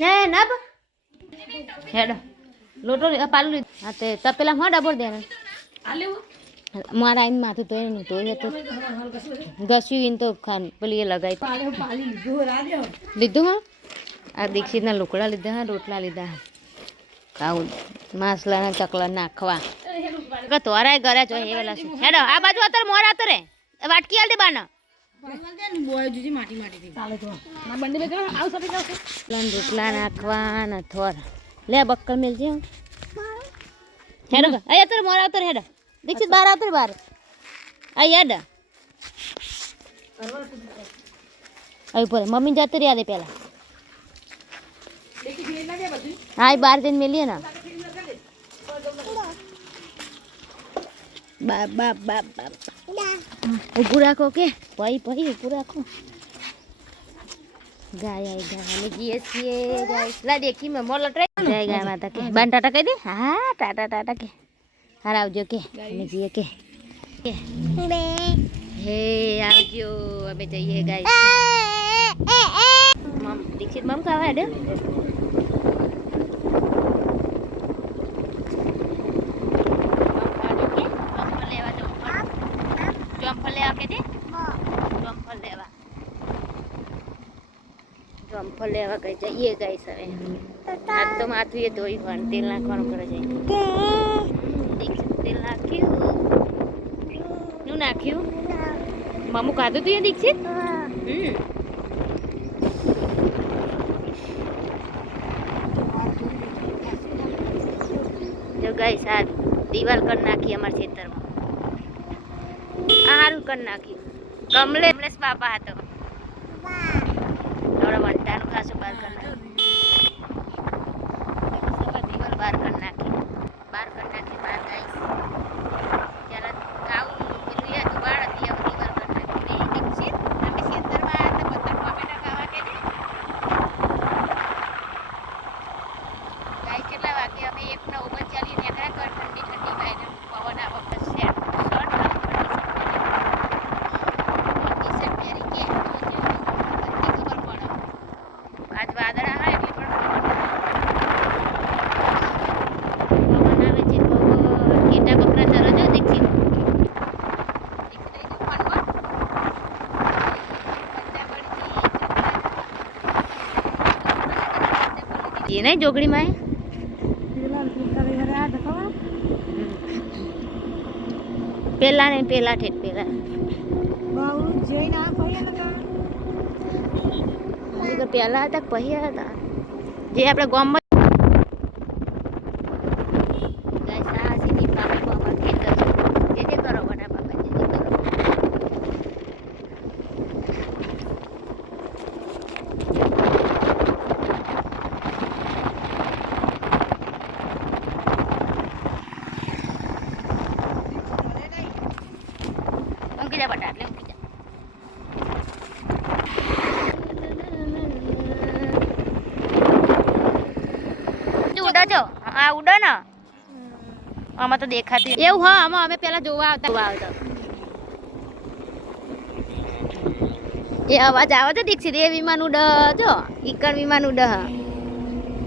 હે ના હેડ લોટો પાલું લીધું હા તે તપેલા માં ડબોર દેને મારા આઈને માથું તો એનું તો ઘસ્યું તો ખાન પેલી એ લગાવી લીધું હા આ દીક્ષિતના લોકડા લીધા હા રોટલા લીધા હા ખાવું માસલાના ચકલા નાખવા તોરાય ઘરે જો હેલા છે હેડો આ બાજુ અત્યારે મોર આવતો રે વાટકી આલ દે બાના રોટલા નાખવા ના થોર લે બક્કર મેલજે હેડો અહીંયા અત્યારે મોર આવતો હેડો દીક્ષિત બહાર આવતો બહાર આ યાદ અહીં પર મમ્મી જતી રહ્યા દે પેલા હા બહાર જઈને મેલીએ ને બાપ બાપ બાપ બાપ ઊભું રાખો કે ભાઈ ભાઈ ઊભું રાખો ગાય આઈ ગાય અમે જઈએ છીએ ગાય લા દેખી મેં મોલ લટરાઈ જય ગાય માતા કે બાન ટાટા કહી દે હા ટાટા ટાટા કે હાર આવજો કે અમે જઈએ કે હે આવજો અમે જઈએ ગાય મમ દીક્ષિત મમ ખાવા હેડે જમફળ લેવા કઈ જઈએ ગઈ હવે આજ તો માથું એ ધોઈ પણ તેલ નાખવાનું કરે જાય તેલ નાખ્યું શું નાખ્યું મામું ખાધું તું એ દીક્ષિત જો ગઈ સાત દિવાલ કરી નાખી અમારા ખેતરમાં સારું કરી નાખ્યું કમલેશ બાપા હતો વંટાનું ખાસું બહાર કરી નાખ્યું દિવાલ બહાર કરી નાખી બહાર ગાઈશ ત્યારે આવું પેલું યાદ બાળ હતી હવે દિવાલ કરી નાખી એ દીક્ષિત તમે ખેતરમાં આવ્યા હતા બધા ટોમેટા ખાવા કે ને ગાઈસ કેટલા વાગે અમે 1:39 નીકળ્યા કર ઠંડી ઠંડી વાયને પવન આવો પછી ये नहीं जोगड़ी में पेला नहीं पेला ठेठ पेला पेला तक पहिया था जे अपने गांव में જો આ ઉડો ને આમાં તો દેખાતી એવું હા આમાં અમે પેલા જોવા આવતા એ અવાજ આવે છે દીક્ષિત એ વિમાન ઉડ જો ઈકણ વિમાન ઉડ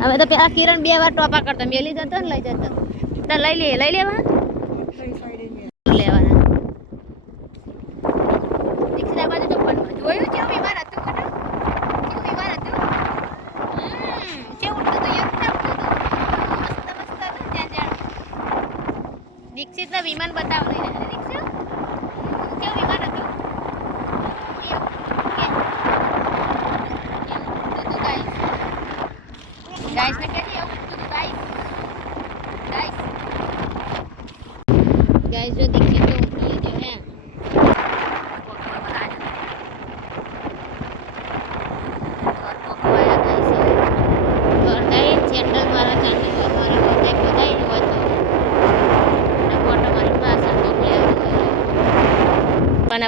હવે તો પેલા કિરણ 2 વાર ટોપા કરતા મેલી જતો ને લઈ જતો તો લઈ લેવા લેવાના દીક્ષિત આ બાજુ તો જોયું છે વિમાન હતું દીક્ષિત ના વિમાન બતાવ લઈ રહ્યા દીક્ષિત કેવું વિમાન હતું ગાઈસ ને કહી એવું તું ગાઈસ જો દીક્ષિત તો ઉતરી જો હે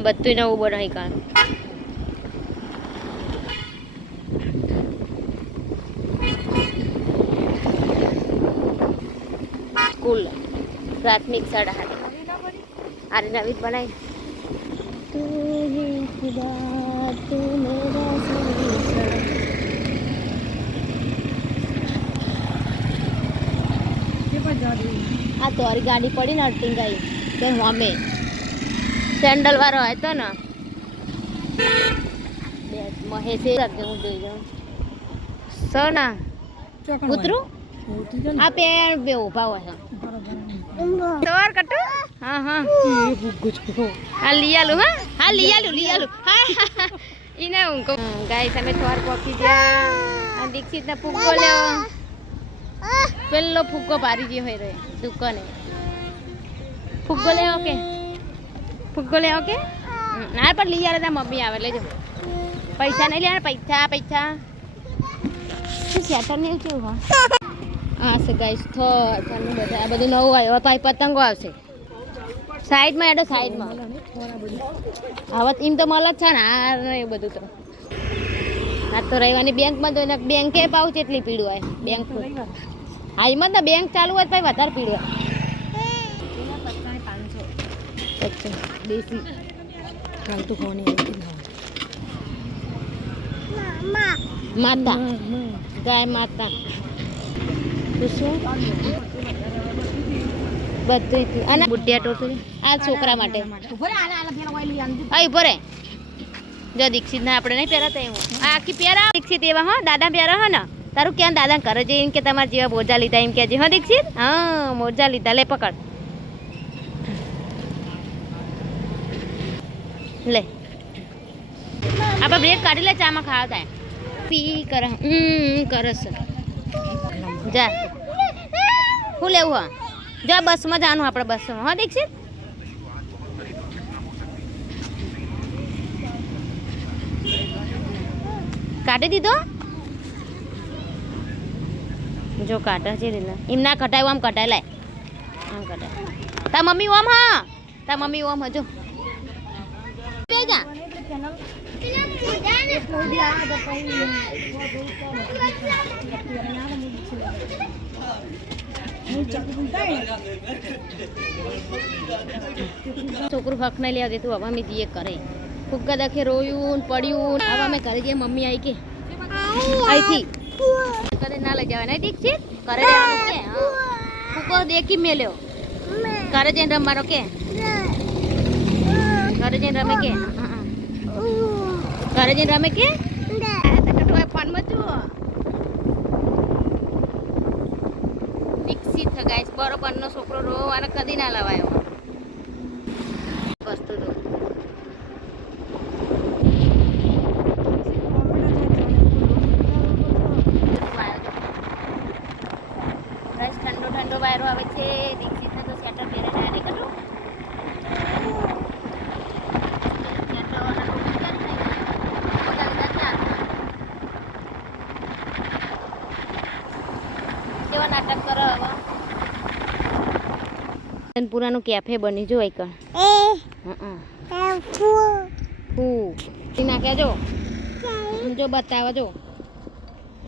બધું નવું બનાવી કામ સ્કૂલ પ્રાથમિક શાળા આરી નવી બનાવી આ તોરી ગાડી પડી ને અર્ટિંગ ગઈ તો અમે સેન્ડલ વાળો હતો ને મહેશે રાખજે હું જોઈ જાઉં સોના કૂતરું આ પેણ બે ઉભા હોય તોર કટુ હા હા હા લઈ આલું હા લઈ આલું હા ઈને હું કહું ગાય તમે થોર પોકી ગયા આ દીક્ષિત ને ફુગ્ગો લેવો પેલો ફુગ્ગો પારી ગયો હોય રે દુકાને ફુગ્ગો લેવો કે ના પણ લઈ આવે ત્યાં મમ્મી આવે લેજો પૈસા નહીં લેવાના પૈસા શું સેટર નહીં કેવું હા છે ગાઈસ થોડું બધા આ બધું નવું આવ્યું પાઈ પતંગો આવશે સાઈડમાં એડો સાઈડમાં હવે એમ તો મળે જ છે ને આ એ બધું તો આ તો રહેવાની બેંકમાં તો બેંકે પાવ કેટલી પીડું હોય બેંક હા એમાં તો બેંક ચાલુ હોય પછી વધારે પીડું દેશી ફાલતુ ખાવાની માતા ગાય માતા શું બધું અને બુઢિયા ટોટલી આ છોકરા માટે હા ભરે જો દીક્ષિત ને આપણે નહીં પહેરાતા એવું આ આખી પહેરા દીક્ષિત એવા હા દાદા પહેરા હો ને તારું ક્યાં દાદા કરે છે એમ કે તમારા જેવા મોજા લીધા એમ કે છે હા દીક્ષિત હા મોજા લીધા લે પકડ લે આપણે બ્રેક કાઢી લે ચામાં ખાવા થાય પી કરે કરસ જા શું લેવું હા જા બસમાં જવાનું આપણે બસમાં હા દીક્ષિત કાઢી દીધો જો કાઢે છે રીતના એમ ના કટાય આમ કટાય લાય આમ કટાય તા મમ્મી ઓમ હા તા મમ્મી ઓમ હજો જા છોકરું હક નહીં લેવા દેતું હવે અમે જઈએ કરે ફુગ્ગા દખે રોયું પડ્યું હવે અમે ઘરે જઈએ મમ્મી આવી કે અહીંથી કદે ના લઈ જવાય નહીં દીક્ષિત ઘરે જવાનું કે ફુગ્ગો દેખી મેલ્યો ઘરે જઈને રમવાનો કે ઘરે જઈને રમે કે ઘરે જઈને રમે કે ફોનમાં જુઓ દીક્ષિત ગાઈસ બરોબરનો છોકરો રોવાનો કદી ના લવાયો વસ્તુ તો ઠંડો વાયરો આવે છે દીક્ષિતને તો સ્વેટર પહેરે જાય કરું કેવા નાટક કરો હવે પુરાનું કેફે બની જો એક નાખે જો બતાવો જો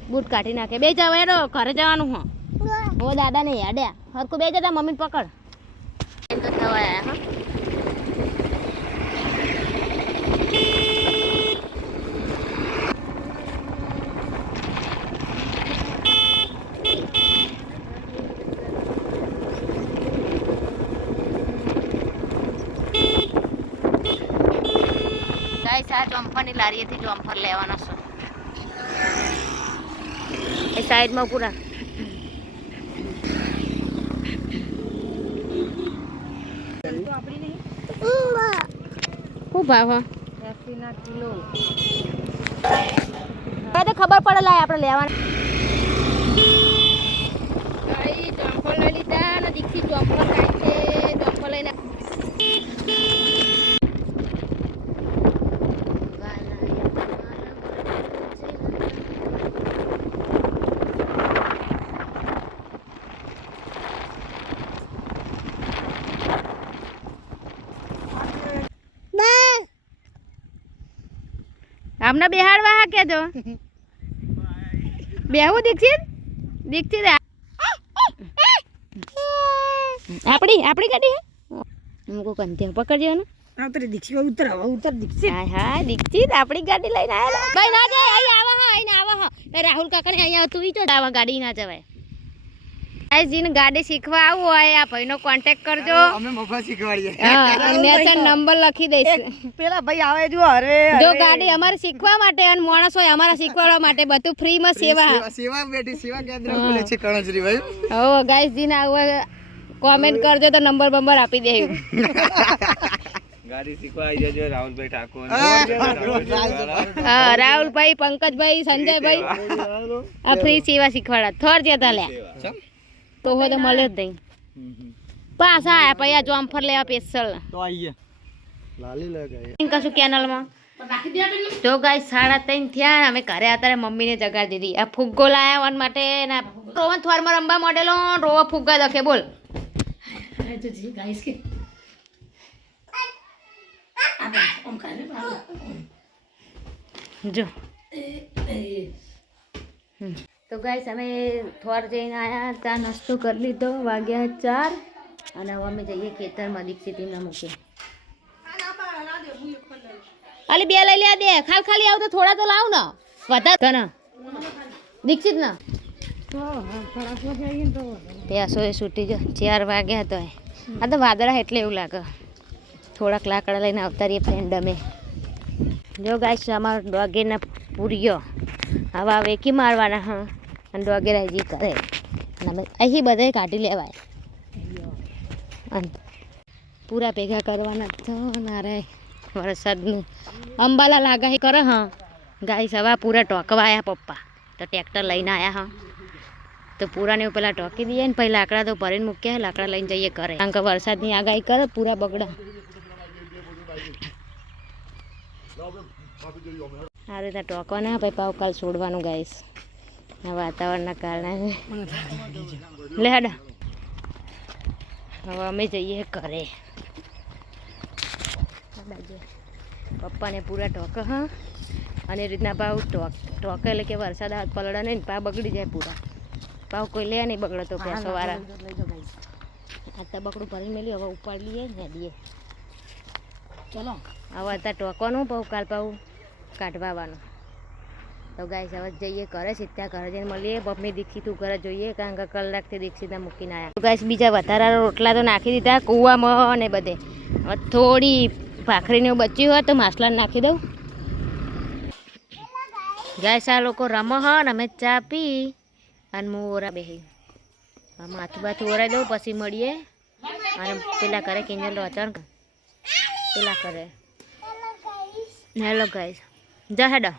બૂટ કાઢી નાખે બે જાવ એડો ઘરે જવાનું હો ઓ દાદા ને યાડ્યા હરકું બે જતા મમ્મી પકડ એમ તો થવા આયા હા ગાઈસ આ ચોમ્ફરની લારીએથી ચોમ્ફર લેવાનો છે એ સાઈડમાં પૂરા શું ભાવ કિલો ખબર પડે લાય આપણે લેવાના ચોમ્ફર લઈ લીધા ને દીક્ષિત ચોમ્ફર ખાય છે ચોમ્ફર લઈને અમને બેહાડવા હા કેજો બેહું દીક્ષિત આપણી ગાડી હે મુકો કંતે પકડજો ને આવતરે દીક્ષિત ઉતર દીક્ષિત હા દીક્ષિત આપણી ગાડી લઈને આયા ભાઈ ના જાય અહીં આવા હા રાહુલ કાકા ને અહીંયા તું ઈ તો આવા ગાડી ના જવાય જીને ગાડી શીખવા આવું હોય આ ભાઈનો કોન્ટેક્ટ કરજો. અમે મફત શીખવાડીએ. હા મેં નંબર લખી દઈશ. પેલા ભાઈ આવે જો અરે જો ગાડી અમારે શીખવા માટે અને માણસ હોય અમારા શીખવાડવા માટે બધું ફ્રી માં સેવા બેઠી સેવા કેન્દ્ર ખુલે છે કણજરી ભાઈ. હો ગાઈસ જીને આવું કોમેન્ટ કરજો તો નંબર બંબર આપી દેવું. ગાડી શીખવા આવી જજો રાહુલભાઈ ઠાકોર. હા રાહુલભાઈ, પંકજભાઈ, સંજયભાઈ આ ફ્રી સેવા શીખવાડા થોર જતા લ્યા તો હોય તો મળે જ નહીં. પાછા આયા પછી આ જોમફર લેવા સ્પેશિયલ તો આઈએ લાલી લગાય કશું કેનલમાં. તો ગાઈસ 3:30 થયા અમે ઘરે અત્યારે મમ્મીને જગાડી દીધી. આ ફુગ્ગો લાયા વન માટે ને રોવન થોરમાં રમવા મોડેલો રોવા ફુગ્ગા દખે બોલ. જો તો ગાઈસ અમે થોર જઈને આવ્યા ત્યાં નાસ્તો કરી લીધો વાગ્યા 4 અને હવે અમે જઈએ ખેતરમાં દીક્ષિતના મૂકીએ. અલી બે લઈ લે દે ખાલી આવ તો થોડા તો લાવ ને વધારે ને દીક્ષિત ના પેસો એ છૂટી જો 4 વાગ્યા તો આ તો વાદળા એટલે એવું લાગે. થોડાક લાકડા લઈને આવતા રહીએ ફ્રેન્ડ અમે. જો ગાઈસ અમારો ડોગેરના પૂરીઓ હવે વેકી મારવાના હા અને ડોગે રાજી કરે અને અહીં બધે કાઢી લેવાય અને પૂરા ભેગા કરવાના તો ના રે વરસાદનું અંબાલા લાગાહી કરે હા. ગાઈસ હવે પૂરા ટોકવા આવ્યા પપ્પા તો ટ્રેક્ટર લઈને આવ્યા હા તો પૂરાને પેલા ટોકી દઈએ ને પછી લાકડા તો ભરીને મૂક્યા લાકડા લઈને જઈએ કરે કારણ કે વરસાદની આગાહી કરે પૂરા બગડા. આ રીતે ટોકવાના પછી પાવ કાલ છોડવાનું ગાઈસ આ વાતાવરણના કારણે લે હેડા હવે અમે જઈએ ઘરે. પપ્પાને પૂરા ટોક હા અને એ રીતના પાવ ટોકે એટલે કે વરસાદ હાથ પલળે નહીં પાવ બગડી જાય પૂરા પાવ કોઈ લે નહીં બગડે તો પેસો વાળા આ તો બકડું ભરી મેલ્યું હવે ઉપાડી લઈએ ને દઈએ ચલો હવે અત્યારે ટોકવાનું પાવ કાલ પાવ કાઢવાનું. તો ગાઈસ હવે જઈએ ઘરે સીધા ઘરે જઈને મળીએ. મમ્મી દીક્ષિત તું ઘરે જોઈએ કારણ કે કલાકથી દીક્ષિતને મૂકીને આવ્યા. તો ગાઈસ બીજા વધારા રોટલા તો નાખી દીધા કૂવામાં અને બધે. હવે થોડી ભાખરીને બચ્યું હોય તો માસલાને નાખી દઉં. ગાઈસ આ લોકો રમો હ ને અમે ચા પી અને હું ઓરા બેહી માથું બાથું ઓરાઈ દઉં પછી મળીએ અને પેલા કરે કિંજલ અચાર પેલા કરે. હેલો ગાઈસ જા હેડા